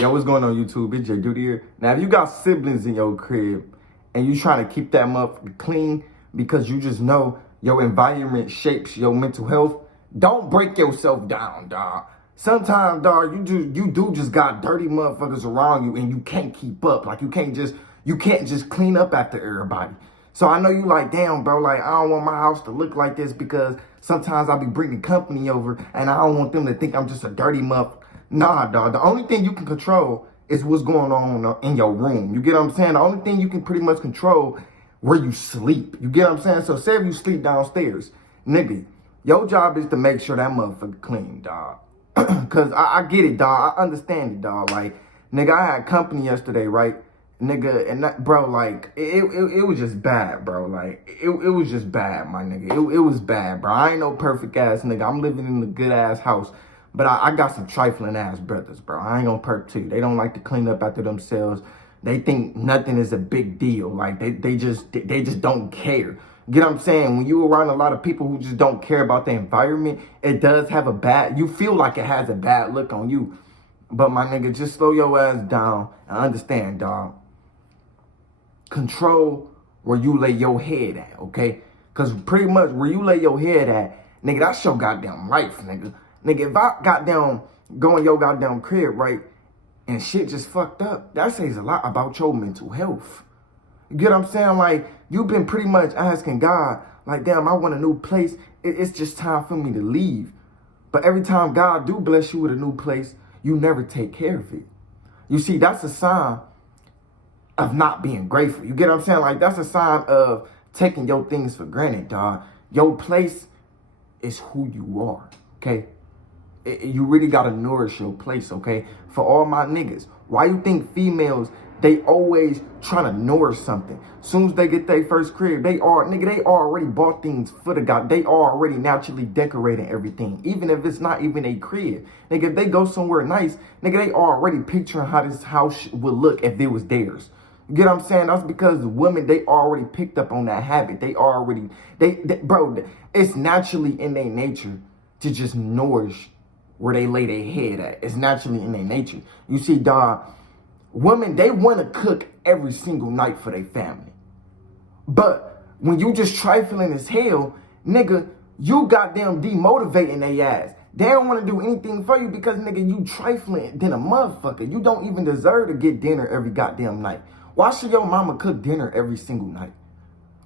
Yo, what's going on YouTube? It's Jayyduty here. Now, if you got siblings in your crib and you trying to keep that motherfucker clean because you just know your environment shapes your mental health, don't break yourself down, dog. Sometimes, dog, you do just got dirty motherfuckers around you and you can't keep up. Like you can't just clean up after everybody. So I know you like, damn, bro, like I don't want my house to look like this because sometimes I'll be bringing company over and I don't want them to think I'm just a dirty motherfucker. Nah, dog. The only thing you can control is what's going on in your room. You get what I'm saying? The only thing you can pretty much control where you sleep. You get what I'm saying? So say if you sleep downstairs, nigga, your job is to make sure that motherfucker clean, dog. Cause I get it, dog. I understand it, dog. Like, nigga, I had company yesterday, right? Nigga, and that, bro, like, it was just bad, bro. Like, it was just bad, my nigga. It was bad, bro. I ain't no perfect ass nigga. I'm living in a good ass house. But I got some trifling ass brothers, bro. I ain't gonna perk to you. They don't like to clean up after themselves. They think nothing is a big deal. Like they just don't care. Get what I'm saying? When you around a lot of people who just don't care about the environment, it does have you feel like it has a bad look on you. But my nigga, just slow your ass down and understand, dog. Control where you lay your head at, okay? Cause pretty much where you lay your head at, nigga, that's your goddamn life, nigga. Nigga, if I goddamn go in your goddamn crib, right, and shit just fucked up, that says a lot about your mental health. You get what I'm saying? Like, you've been pretty much asking God, like, damn, I want a new place. It's just time for me to leave. But every time God do bless you with a new place, you never take care of it. You see, that's a sign of not being grateful. You get what I'm saying? Like, that's a sign of taking your things for granted, dog. Your place is who you are, okay? You really gotta nourish your place, okay? For all my niggas, why you think females, they always trying to nourish something? Soon as they get their first crib, they already bought things for the god. They already naturally decorating everything, even if it's not even a crib. Nigga, if they go somewhere nice, nigga, they already picturing how this house would look if it was theirs. You get what I'm saying? That's because the women, they already picked up on that habit. Bro, it's naturally in their nature to just nourish where they lay their head at. It's naturally in their nature. You see, dog, women, they want to cook every single night for their family. But when you just trifling as hell, nigga, you goddamn demotivating their ass. They don't want to do anything for you because, nigga, you trifling than a motherfucker. You don't even deserve to get dinner every goddamn night. Why should your mama cook dinner every single night?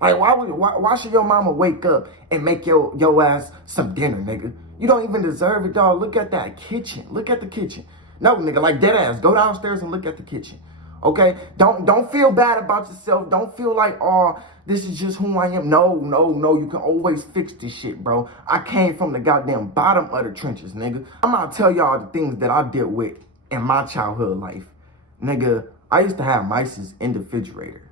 Like, why should your mama wake up and make your ass some dinner, nigga? You don't even deserve it, dog. Look at that kitchen. Look at the kitchen. No, nigga, like dead ass. Go downstairs and look at the kitchen. Okay? Don't feel bad about yourself. Don't feel like, oh, this is just who I am. No. You can always fix this shit, bro. I came from the goddamn bottom of the trenches, nigga. I'm gonna tell y'all the things that I dealt with in my childhood life. Nigga, I used to have mice in the refrigerator.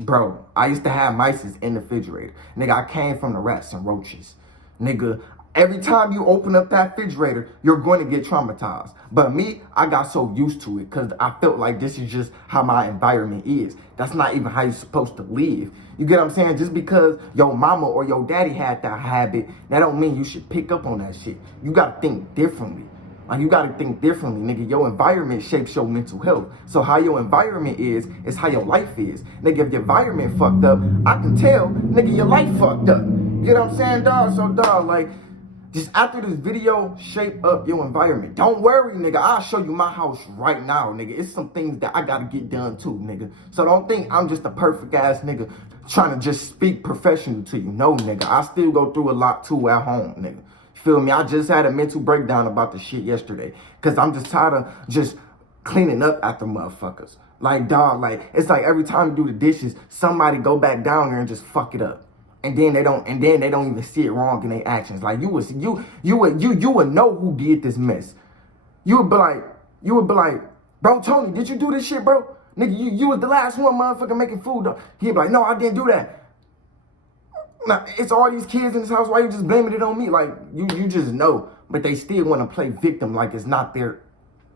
Bro, I used to have mice in the refrigerator. Nigga, I came from the rats and roaches. Nigga, every time you open up that refrigerator, you're going to get traumatized. But me, I got so used to it because I felt like this is just how my environment is. That's not even how you're supposed to live. You get what I'm saying? Just because your mama or your daddy had that habit, that don't mean you should pick up on that shit. You got to think differently. Like, you gotta think differently, nigga. Your environment shapes your mental health. So how your environment is how your life is. Nigga, if your environment fucked up, I can tell, nigga, your life fucked up. You know what I'm saying, dog? So, dog, like, just after this video, shape up your environment. Don't worry, nigga. I'll show you my house right now, nigga. It's some things that I gotta get done too, nigga. So don't think I'm just a perfect ass nigga trying to just speak professional to you. No, nigga. I still go through a lot too at home, nigga. Feel me? I just had a mental breakdown about the shit yesterday. Because I'm just tired of just cleaning up after motherfuckers. Like, dog, like, it's like every time you do the dishes, somebody go back down there and just fuck it up. And then they don't even see it wrong in their actions. Like, you would know who did this mess. You would be like, bro, Tony, did you do this shit, bro? Nigga, you was the last one motherfucker making food, though. He'd be like, no, I didn't do that. Now, it's all these kids in this house. Why you just blaming it on me? Like, you just know. But they still want to play victim like it's not their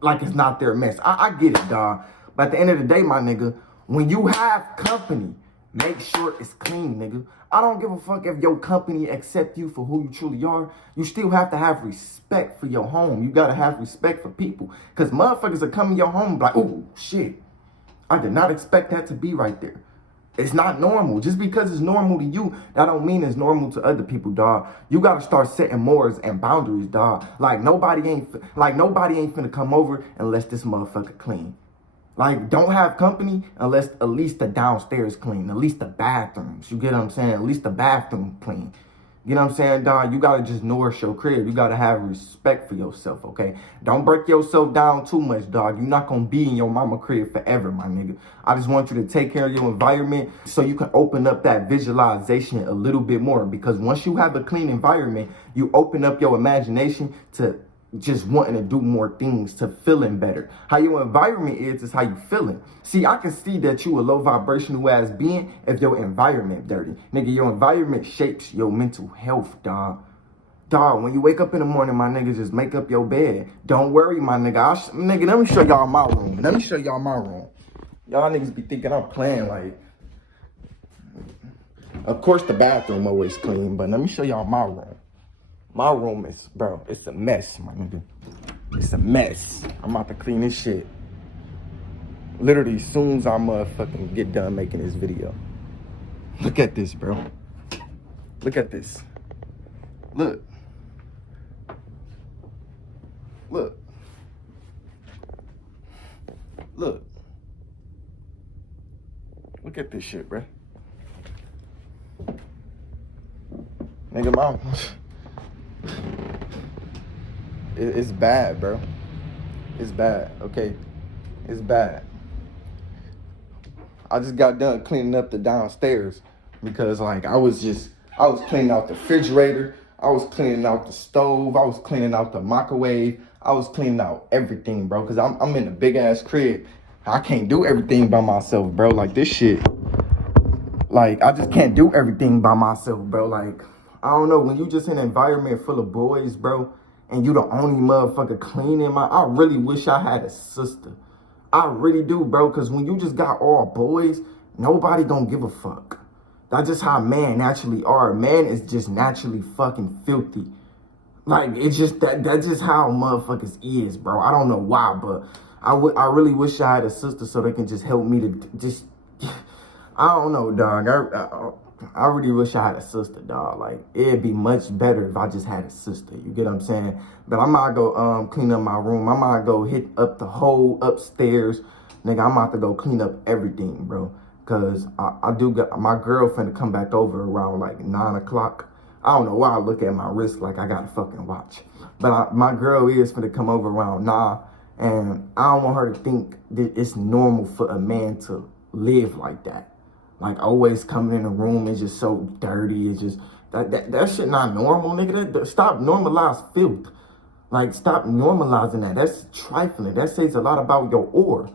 mess. I get it, dog. But at the end of the day, my nigga, when you have company, Make sure it's clean, nigga. I don't give a fuck if your company accept you for who you truly are. You still have to have respect for your home. You gotta have respect for people. Cause motherfuckers are coming to your home like, oh shit, I did not expect that to be right there. It's not normal. Just because it's normal to you, that don't mean it's normal to other people, dog. You gotta start setting mores and boundaries, dog. Like nobody ain't finna come over unless this motherfucker clean. Like, don't have company unless at least the downstairs clean, at least the bathrooms. You get what I'm saying? At least the bathroom clean. You know what I'm saying, dog? You gotta just nourish your crib. You gotta have respect for yourself, okay? Don't break yourself down too much, dog. You're not gonna be in your mama crib forever, my nigga. I just want you to take care of your environment so you can open up that visualization a little bit more. Because once you have a clean environment, you open up your imagination to just wanting to do more things, to feeling better. How your environment is how you feeling. See, I can see that you a low vibrational ass being if your environment dirty. Nigga, your environment shapes your mental health, dog. Dog, when you wake up in the morning, my nigga, just make up your bed. Don't worry, my nigga. Nigga, let me show y'all my room. Let me show y'all my room. Y'all niggas be thinking I'm playing like... Of course, the bathroom always clean, but let me show y'all my room. My room is, bro, it's a mess, my nigga. It's a mess. I'm about to clean this shit. Literally, as soon as I motherfucking get done making this video. Look at this, bro. Look at this. Look. Look. Look. Look at this shit, bro. Nigga, mom. It's bad, bro. It's bad, okay? It's bad. I just got done cleaning up the downstairs because, like, I was cleaning out the refrigerator. I was cleaning out the stove. I was cleaning out the microwave. I was cleaning out everything, bro, because I'm in a big-ass crib. I can't do everything by myself, bro. Like, this shit, like, I just can't do everything by myself, bro. Like, I don't know, when you just in an environment full of boys, bro, and you the only motherfucker cleaning, I really wish I had a sister. I really do, bro, because when you just got all boys, nobody gonna give a fuck. That's just how men naturally are. Man is just naturally fucking filthy. Like, it's just, that's just how motherfuckers is, bro. I don't know why, but I really wish I had a sister so they can just help me to just, I don't know, dog. I really wish I had a sister, dog. Like, it'd be much better if I just had a sister. You get what I'm saying? But I might go clean up my room. I might go hit up the whole upstairs. Nigga, I'm about to go clean up everything, bro. Because I do got my girlfriend to come back over around like 9 o'clock. I don't know why I look at my wrist like I got a fucking watch. But my girl is finna come over around 9. And I don't want her to think that it's normal for a man to live like that. Like, always coming in the room is just so dirty. It's just, that shit not normal, nigga. Stop normalize filth. Like, stop normalizing that. That's trifling. That says a lot about your aura.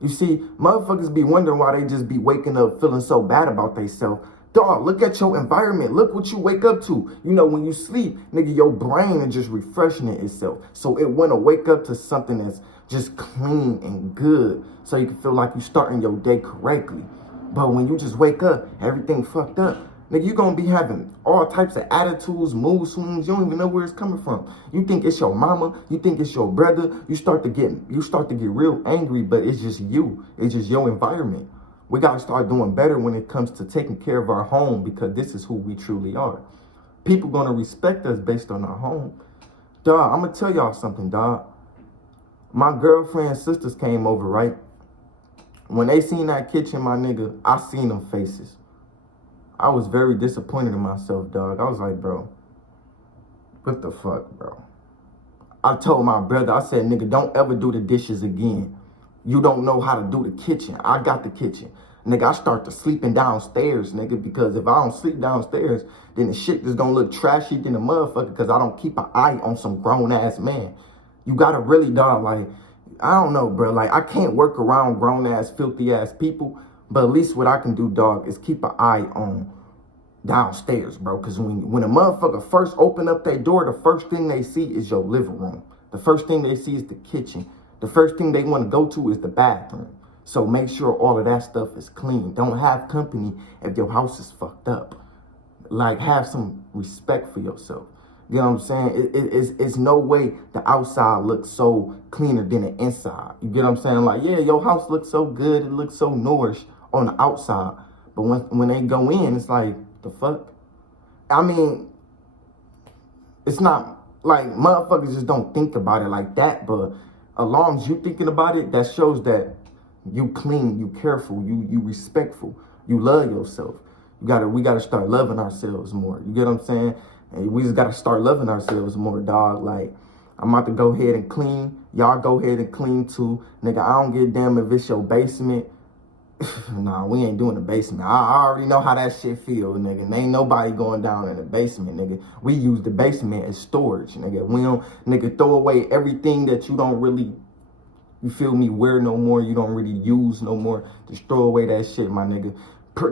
You see, motherfuckers be wondering why they just be waking up feeling so bad about themselves. Dog, look at your environment. Look what you wake up to. You know, when you sleep, nigga, your brain is just refreshing itself. So it want to wake up to something that's just clean and good so you can feel like you starting your day correctly. But when you just wake up, everything fucked up. Nigga, you gonna be having all types of attitudes, mood swings. You don't even know where it's coming from. You think it's your mama. You think it's your brother. You start to get real angry, but it's just you. It's just your environment. We gotta start doing better when it comes to taking care of our home because this is who we truly are. People gonna respect us based on our home. Dog, I'm gonna tell y'all something, dog. My girlfriend's sisters came over, right? When they seen that kitchen, my nigga, I seen them faces. I was very disappointed in myself, dog. I was like, bro, what the fuck, bro? I told my brother, I said, nigga, don't ever do the dishes again. You don't know how to do the kitchen. I got the kitchen. Nigga, I start to sleeping downstairs, nigga, because if I don't sleep downstairs, then the shit just gonna look trashy than a motherfucker because I don't keep an eye on some grown-ass man. You gotta really, dog, like, I don't know, bro. Like, I can't work around grown-ass, filthy-ass people. But at least what I can do, dog, is keep an eye on downstairs, bro. Because when a motherfucker first open up that door, the first thing they see is your living room. The first thing they see is the kitchen. The first thing they want to go to is the bathroom. So make sure all of that stuff is clean. Don't have company if your house is fucked up. Like, have some respect for yourself. You know what I'm saying? It's no way the outside looks so cleaner than the inside. You get what I'm saying? Like, yeah, your house looks so good. It looks so nourished on the outside. But when they go in, it's like, the fuck? I mean, it's not like motherfuckers just don't think about it like that. But as long as you thinking about it, that shows that you clean, you careful, you respectful, you love yourself. We gotta start loving ourselves more. You get what I'm saying? And we just gotta start loving ourselves more, dog. Like, I'm about to go ahead and clean. Y'all go ahead and clean too. Nigga, I don't give a damn if it's your basement. Nah, we ain't doing the basement. I already know how that shit feel, nigga. And ain't nobody going down in the basement, nigga. We use the basement as storage, nigga. We don't, nigga, throw away everything that you don't really, you feel me, wear no more. You don't really use no more. Just throw away that shit, my nigga.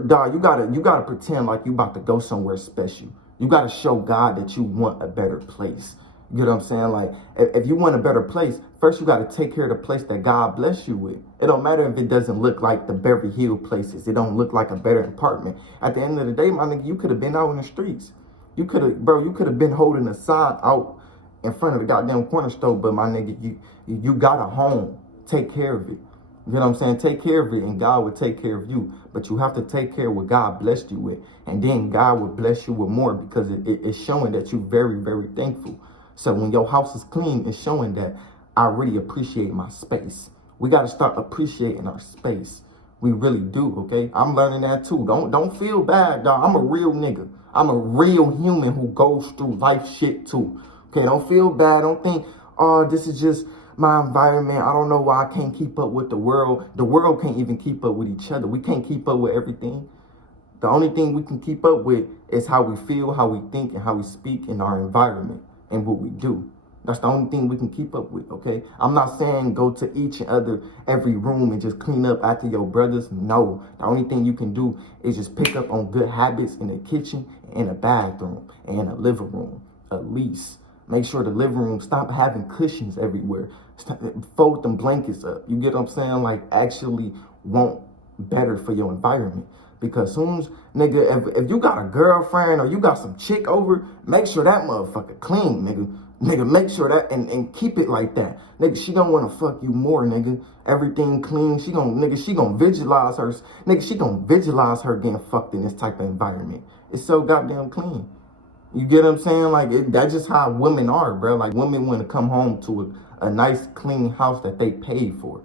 Dog, you gotta pretend like you about to go somewhere special. You gotta show God that you want a better place. You know what I'm saying? Like, if you want a better place, first you gotta take care of the place that God bless you with. It don't matter if it doesn't look like the Beverly Hills places. It don't look like a better apartment. At the end of the day, my nigga, you could have been out in the streets. You could have been holding a sign out in front of the goddamn corner store, but my nigga, you got a home. Take care of it. You know what I'm saying? Take care of it and God will take care of you. But you have to take care of what God blessed you with. And then God will bless you with more because it's showing that you're very, very thankful. So when your house is clean, it's showing that I really appreciate my space. We got to start appreciating our space. We really do, okay? I'm learning that too. Don't feel bad, dog. I'm a real nigga. I'm a real human who goes through life shit too. Okay, don't feel bad. Don't think, oh, this is just my environment. I don't know why I can't keep up with the world. The world can't even keep up with each other. We can't keep up with everything. The only thing we can keep up with is how we feel, how we think, and how we speak in our environment and what we do. That's the only thing we can keep up with, okay? I'm not saying go to each and every room and just clean up after your brothers. No. The only thing you can do is just pick up on good habits in the kitchen, in a bathroom, and in a living room, at least. Make sure the living room, stop having cushions everywhere. Fold them blankets up. You get what I'm saying? Like, actually want better for your environment. Because soon as, nigga, if you got a girlfriend or you got some chick over, make sure that motherfucker clean, nigga. Nigga, make sure that, and keep it like that. Nigga, she don't want to fuck you more, nigga. Everything clean. She gonna visualize her. Nigga, she gonna visualize her getting fucked in this type of environment. It's so goddamn clean. You get what I'm saying? Like, that's just how women are, bro. Like, women want to come home to a nice, clean house that they paid for.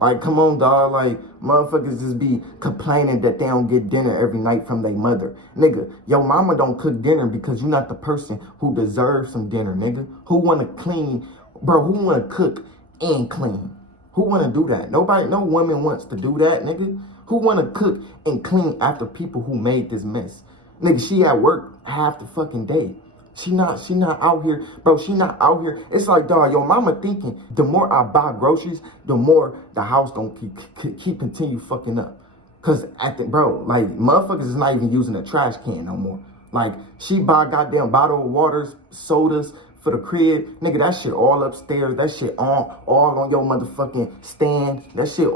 Like, come on, dog. Like, motherfuckers just be complaining that they don't get dinner every night from their mother. Nigga, your mama don't cook dinner because you're not the person who deserves some dinner, nigga. Who want to clean, bro, who want to cook and clean? Who want to do that? Nobody, no woman wants to do that, nigga. Who want to cook and clean after people who made this mess? Nigga, she at work half the fucking day. She not out here, bro. She not out here. It's like, dog, your mama thinking the more I buy groceries, the more the house gonna keep continue fucking up. Cause bro, like, motherfuckers is not even using a trash can no more. Like, she buy goddamn bottle of waters, sodas for the crib. Nigga, that shit all upstairs. That shit all on your motherfucking stand. That shit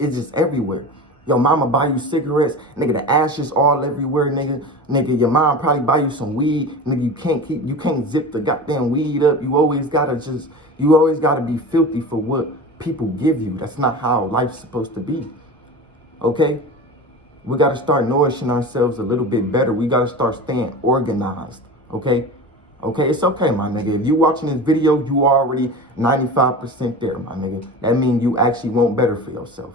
it's just everywhere. Your mama buy you cigarettes, nigga, the ashes all everywhere, nigga. Nigga, your mom probably buy you some weed. Nigga, you can't zip the goddamn weed up. You always gotta be filthy for what people give you. That's not how life's supposed to be. Okay? We gotta start nourishing ourselves a little bit better. We gotta start staying organized. Okay? Okay, it's okay, my nigga. If you watching this video, you already 95% there, my nigga. That means you actually want better for yourself.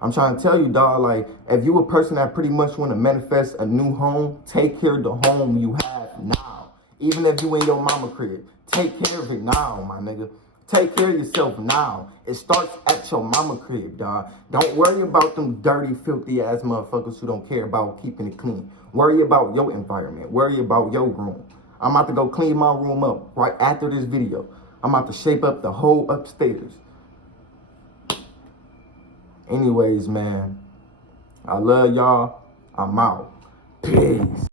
I'm trying to tell you, dog, like, if you a person that pretty much want to manifest a new home, take care of the home you have now. Even if you in your mama crib, take care of it now, my nigga. Take care of yourself now. It starts at your mama crib, dog. Don't worry about them dirty, filthy ass motherfuckers who don't care about keeping it clean. Worry about your environment. Worry about your room. I'm about to go clean my room up right after this video. I'm about to shape up the whole upstairs. Anyways, man, I love y'all. I'm out. Peace.